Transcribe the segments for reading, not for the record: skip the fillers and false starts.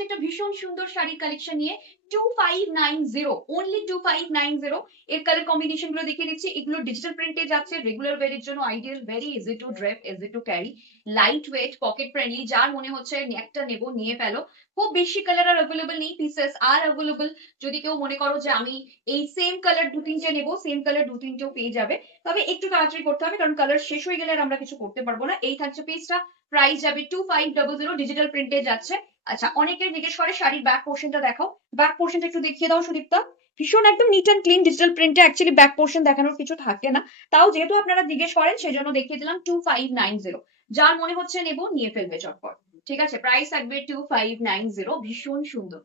এসেছে একটা ভীষণ সুন্দর শাড়ির কালেকশন নিয়ে 2590 অনলি 2590। এর কালার কম্বিনেশন গুলো দেখিয়ে দিচ্ছি। এগুলো ডিজিটাল প্রিন্টে যাচ্ছে, রেগুলার ওয়্যারের জন্য ideal, very easy to drape, easy to carry, light weight, pocket friendly. যার মনে হচ্ছে একটা নেবো নিয়ে ফেলো। খুব বেশি কালার আর অ্যাভেলেবল নেই, পিসেস আর অ্যাভেলেবল। যদি কেউ মনে করো যে আমি এই সেম কালার দু তিনটে নেবো, সেম কালার দু তিনটেও পেয়ে যাবে, তবে একটু তাড়াতাড়ি করতে হবে, কারণ কালার শেষ হয়ে গেলে আর আমরা কিছু করতে পারবো না। এই থাকছে পিসটা, প্রাইস যাবে 2500, ডিজিটাল প্রিন্টে যাচ্ছে। আচ্ছা, অনেকের জিজ্ঞেস করে শাড়ির ব্যাক পোর্শনটা দেখাও, ব্যাক পোর্শনটা একটু দেখিয়ে দাও সুদীপ্তা। ভীষণ একদম নিট অ্যান্ড ক্লিন, ডিজিটাল প্রিন্টে অ্যাকচুয়ালি ব্যাক পোর্শন দেখানোর কিছু থাকে না, তাও যেহেতু আপনারা জিজ্ঞেস করেন সেজন্য দেখিয়ে দিলাম 2590। যার মনে হচ্ছে নেবো নিয়ে ফেলবে চটপট। ঠিক আছে, প্রাইস থাকবে 2590, ভীষণ সুন্দর।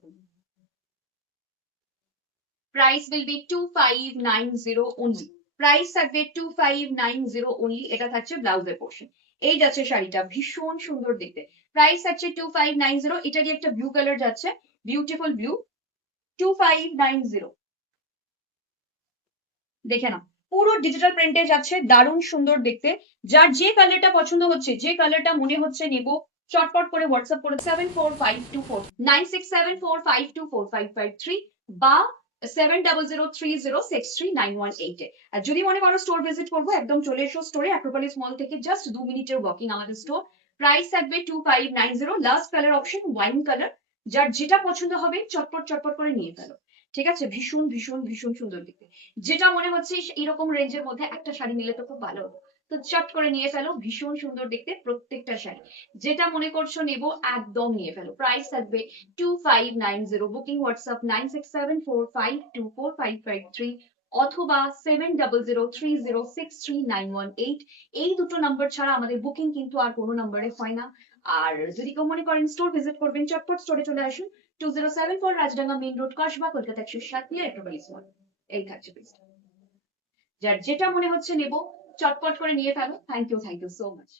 Price will be 2590 only, price থাকবে 2590 অনলি। এটা থাকছে ব্লাউজের পোর্শন। এই যাচ্ছে শাড়িটা, ভীষণ সুন্দর দেখতে। প্রাইস থাকছে 2590। এটারই একটা ব্লু কালার যাচ্ছে, বিউটিফুল ব্লু, 2590। দেখে নাও, পুরো ডিজিটাল প্রিন্টে যাচ্ছে, দারুণ সুন্দর দেখতে। যার যে কালারটা পছন্দ হচ্ছে, যে কালারটা মনে হচ্ছে নেবো, চটপট করে হোয়াটসঅ্যাপ করে 7452496745245553 বা 7003063918 এ। আর যদি মনে করো স্টোর ভিজিট করবো, একদম চলে এসো স্টোরে, অ্যাক্রোপলিস মল থেকে জাস্ট 2 মিনিটের ওয়াকিং আমাদের স্টোর। প্রাইস থাকবে 2590। Last colour option wine colour, যার যেটা পছন্দ হবে চটপট চটপট করে নিয়ে ফেলো। ঠিক আছে, ভীষণ ভীষণ ভীষণ সুন্দর দেখতে। যেটা মনে হচ্ছে এরকম রেঞ্জের মধ্যে একটা শাড়ি নিলে তো খুব ভালো হতো, তো চট করে নিয়ে ফেলো, ভীষণ সুন্দর দেখতে প্রত্যেকটা শাড়ি। যেটা মনে করছো নেবো একদম নিয়ে ফেলো। প্রাইস থাকবে 2590। বুকিং হোয়াটসঅ্যাপ 9674524553 অথবা 7003063918। এই দুটো নাম্বার ছাড়া আমাদের বুকিং কিন্তু আর কোনো নাম্বারে হয় না। আর যদি কেউ মনে করেন স্টোর ভিজিট করবেন, চটপট স্টোরে চলে আসুন, 2074 রাজডাঙ্গা মেইন রোড, কসবা, কলকাতা 107 নিয়ে এক্রোপলিস মল। এই থাকছে পেজটা। যার যেটা মনে হচ্ছে নেবো চটপট করে নিয়ে ফেলো। Thank you so much.